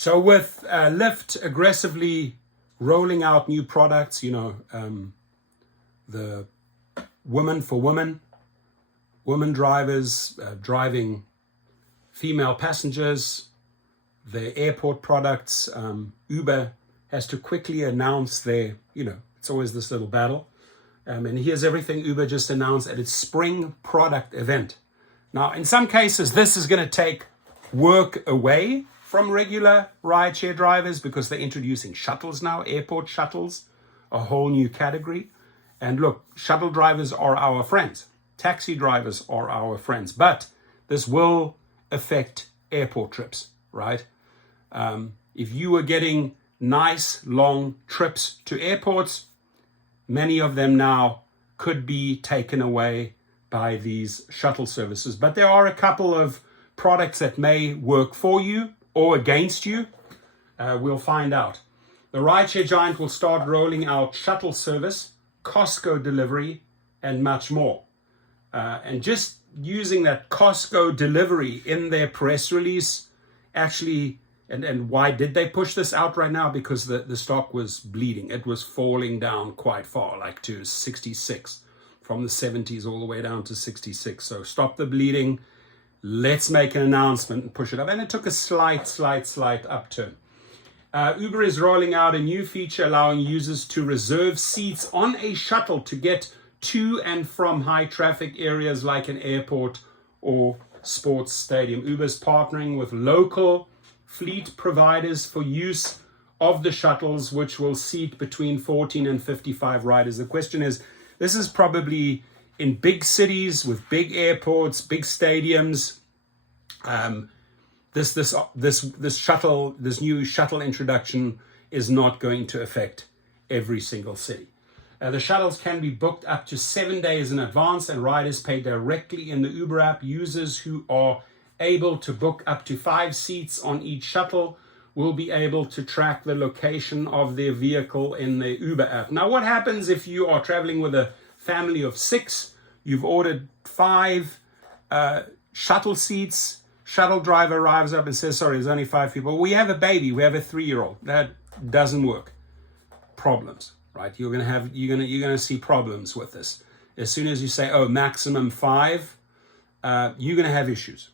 So with Lyft aggressively rolling out new products, the women for women drivers driving female passengers, the airport products, Uber has to quickly announce it's always this little battle. And here's everything Uber just announced at its spring product event. Now, in some cases, this is going to take work away from regular rideshare drivers because they're introducing shuttles now, airport shuttles, a whole new category. And look, shuttle drivers are our friends. Taxi drivers are our friends. But this will affect airport trips, right? If you were getting nice long trips to airports, many of them now could be taken away by these shuttle services. But there are a couple of products that may work for you or against you. We'll find out. The rideshare giant will start rolling out shuttle service, Costco delivery, and much more. And just using that Costco delivery in their press release, actually, and why did they push this out right now? Because the stock was bleeding. It was falling down quite far, like to 66, from the 70s all the way down to 66. So stop the bleeding. Let's make an announcement and push it up. And it took a slight upturn. Uber is rolling out a new feature allowing users to reserve seats on a shuttle to get to and from high traffic areas like an airport or sports stadium. Uber's partnering with local fleet providers for use of the shuttles, which will seat between 14 and 55 riders. The question is, this is probably in big cities with big airports, big stadiums. This new shuttle introduction is not going to affect every single city. The shuttles can be booked up to 7 days in advance, and riders pay directly in the Uber app. Users who are able to book up to 5 seats on each shuttle will be able to track the location of their vehicle in the Uber app. Now, what happens if you are traveling with a family of 6? You've ordered 5 shuttle seats. Shuttle driver arrives up and says, sorry, there's only 5 people. We have a baby. We have a 3-year-old. That doesn't work. Problems, right? You're gonna see problems with this. As soon as you say, maximum 5, you're gonna have issues.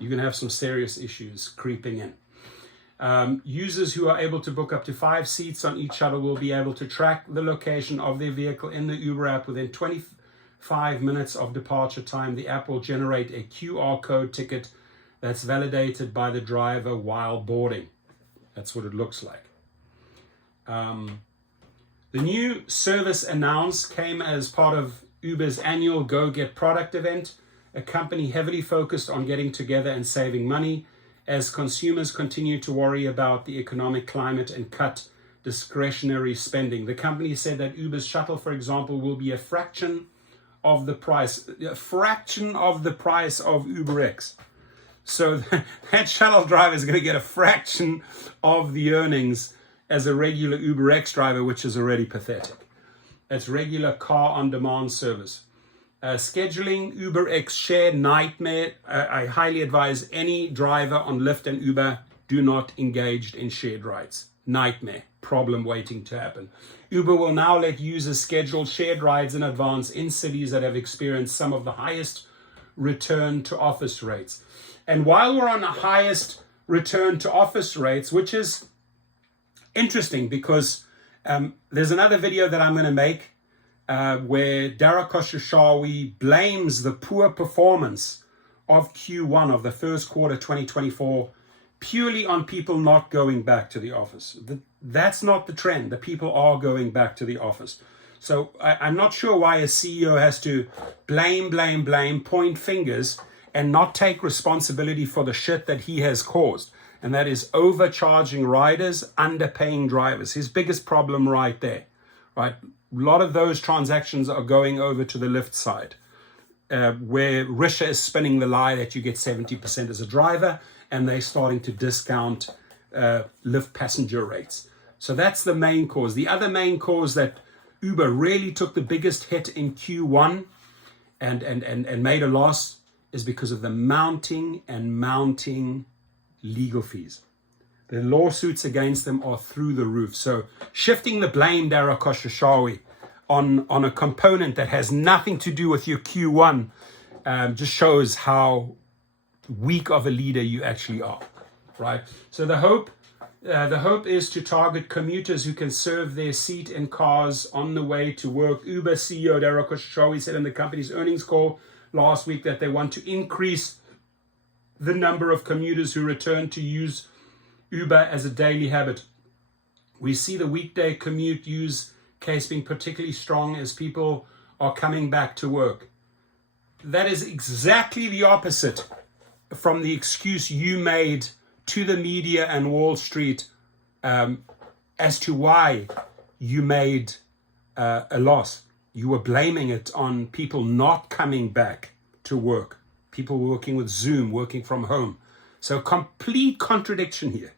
You're going to have some serious issues creeping in. Users who are able to book up to 5 seats on each shuttle will be able to track the location of their vehicle in the Uber app within 25 minutes of departure time. The app will generate a QR code ticket that's validated by the driver while boarding. That's what it looks like. The new service announced came as part of Uber's annual Go Get product event, a company heavily focused on getting together and saving money as consumers continue to worry about the economic climate and cut discretionary spending. The company said that Uber's shuttle, for example, will be a fraction of the price of UberX. So that shuttle driver is going to get a fraction of the earnings as a regular UberX driver, which is already pathetic. It's regular car on demand service. Scheduling UberX share nightmare. I highly advise any driver on Lyft and Uber do not engage in shared rides. Nightmare. Problem waiting to happen. Uber will now let users schedule shared rides in advance in cities that have experienced some of the highest return to office rates. And while we're on the highest return to office rates, which is interesting because there's another video that I'm going to make where Dara Khosrowshahi blames the poor performance of Q1 of the first quarter 2024 purely on people not going back to the office. That's not the trend. The people are going back to the office. So I'm not sure why a CEO has to blame, point fingers, and not take responsibility for the shit that he has caused. And that is overcharging riders, underpaying drivers. His biggest problem right there, right? A lot of those transactions are going over to the Lyft side, where Risha is spinning the lie that you get 70% as a driver, and they're starting to discount Lyft passenger rates. So that's the main cause. The other main cause that Uber really took the biggest hit in Q1 and made a loss is because of the mounting legal fees. The lawsuits against them are through the roof. So shifting the blame, Dara Khosrowshahi, on a component that has nothing to do with your Q1 just shows how weak of a leader you actually are, right? So the hope is to target commuters who can serve their seat in cars on the way to work. Uber CEO Dara Khosrowshahi said in the company's earnings call last week that they want to increase the number of commuters who return to use Uber as a daily habit. We see the weekday commute use case being particularly strong as people are coming back to work. That is exactly the opposite from the excuse you made to the media and Wall Street as to why you made a loss. You were blaming it on people not coming back to work, people working with Zoom, working from home. So complete contradiction here.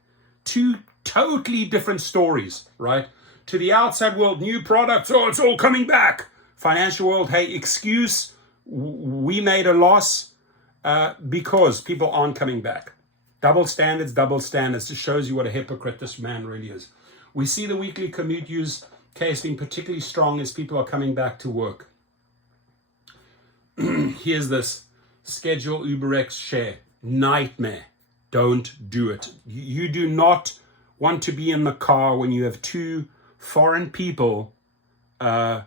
Two totally different stories, right? To the outside world, new products, oh, it's all coming back. Financial world, hey, excuse, we made a loss because people aren't coming back. Double standards. Just shows you what a hypocrite this man really is. We see the weekly commute use case being particularly strong as people are coming back to work. Here's this. Schedule UberX share. Nightmare. Don't do it. You do not want to be in the car when you have two foreign people. It's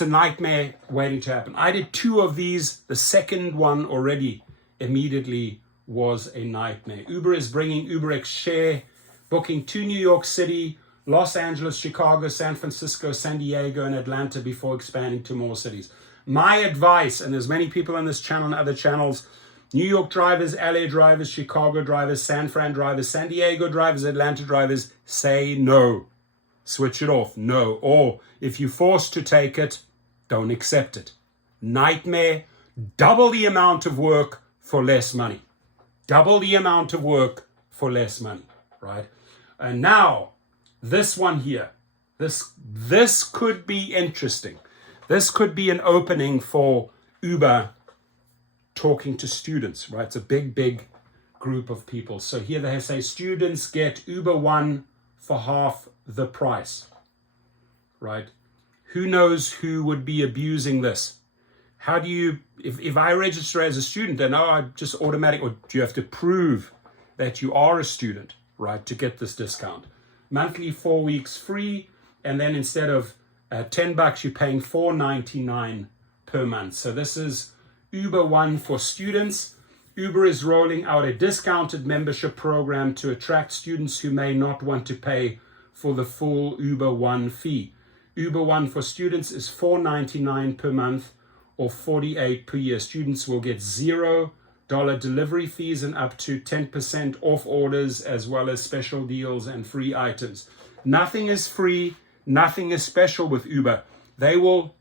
a nightmare waiting to happen. I did 2 of these. The second one already immediately was a nightmare. Uber is bringing UberX share booking to New York City, Los Angeles, Chicago, San Francisco, San Diego, and Atlanta before expanding to more cities. My advice, and there's many people on this channel and other channels, New York drivers, LA drivers, Chicago drivers, San Fran drivers, San Diego drivers, Atlanta drivers, say no. Switch it off. No. Or if you're forced to take it, don't accept it. Nightmare. Double the amount of work for less money. Double the amount of work for less money, right? And now, this one here. This could be interesting. This could be an opening for Uber talking to students, right? It's a big group of people. So here they say students get Uber One for half the price, right? Who knows who would be abusing this? How do you, if I register as a student, then I just automatic, or do you have to prove that you are a student, right, to get this discount? Monthly 4 weeks free, and then instead of $10, you're paying $4.99 per month. So this is Uber One for students. Uber is rolling out a discounted membership program to attract students who may not want to pay for the full Uber One fee. Uber One for students is $4.99 per month or $48 per year. Students will get $0 delivery fees and up to 10% off orders, as well as special deals and free items. Nothing is free, nothing is special with Uber. They will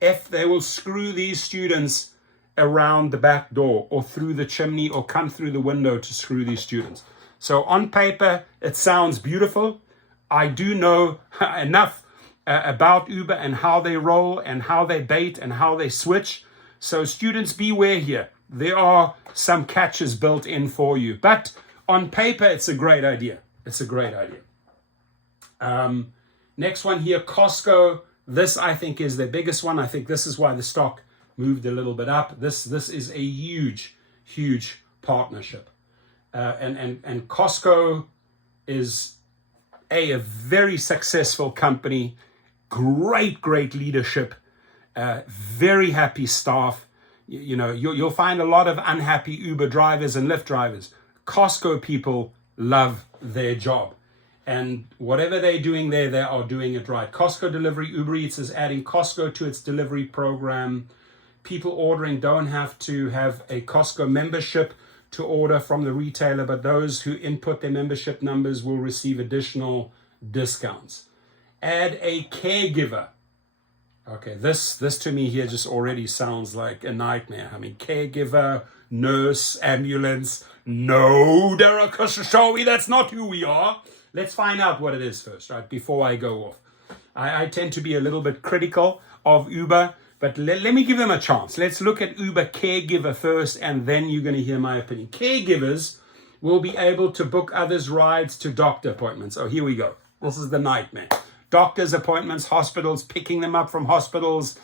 screw these students around the back door or through the chimney or come through the window to screw these students. So on paper, it sounds beautiful. I do know enough about Uber and how they roll and how they bait and how they switch. So students, beware here. There are some catches built in for you. But on paper, it's a great idea. It's a great idea. Next one here, Costco. This, I think, is the biggest one. I think this is why the stock moved a little bit up. This is a huge partnership. And Costco is a very successful company, great leadership, very happy staff. You know, you'll find a lot of unhappy Uber drivers and Lyft drivers. Costco people love their job. And whatever they're doing there, they are doing it right. Costco Delivery, Uber Eats is adding Costco to its delivery program. People ordering don't have to have a Costco membership to order from the retailer, but those who input their membership numbers will receive additional discounts. Add a caregiver. Okay, this to me here just already sounds like a nightmare. I mean, caregiver, nurse, ambulance. No, Dara Khosrowshahi, that's not who we are. Let's find out what it is first, right, before I go off. I tend to be a little bit critical of Uber, but let me give them a chance. Let's look at Uber Caregiver first, and then you're going to hear my opinion. Caregivers will be able to book others' rides to doctor appointments. Oh, here we go. This is the nightmare. Doctor's appointments, hospitals, picking them up from hospitals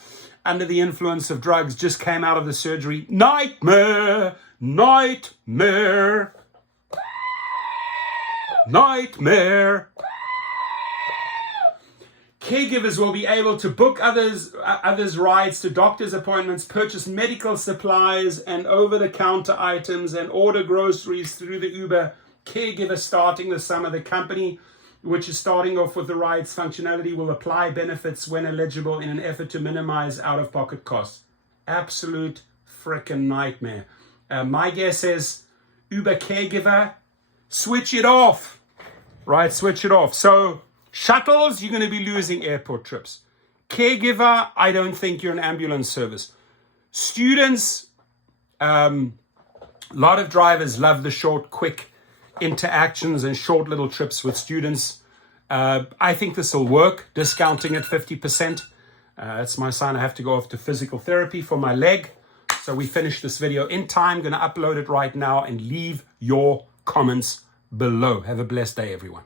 under the influence of drugs, just came out of the surgery. Nightmare, nightmare, nightmare. Caregivers will be able to book others' rides to doctor's appointments, purchase medical supplies and over-the-counter items, and order groceries through the Uber Caregiver starting this summer. The company, which is starting off with the rides functionality, will apply benefits when eligible in an effort to minimize out-of-pocket costs. Absolute frickin' nightmare. My guess is Uber Caregiver, switch it off. Right, switch it off. So shuttles, you're going to be losing airport trips. Caregiver, I don't think you're an ambulance service. Students, a lot of drivers love the short, quick interactions and short little trips with students. I think this will work, discounting at 50%. That's my sign. I have to go off to physical therapy for my leg. So we finished this video in time. Going to upload it right now and leave your comments below. Have a blessed day, everyone.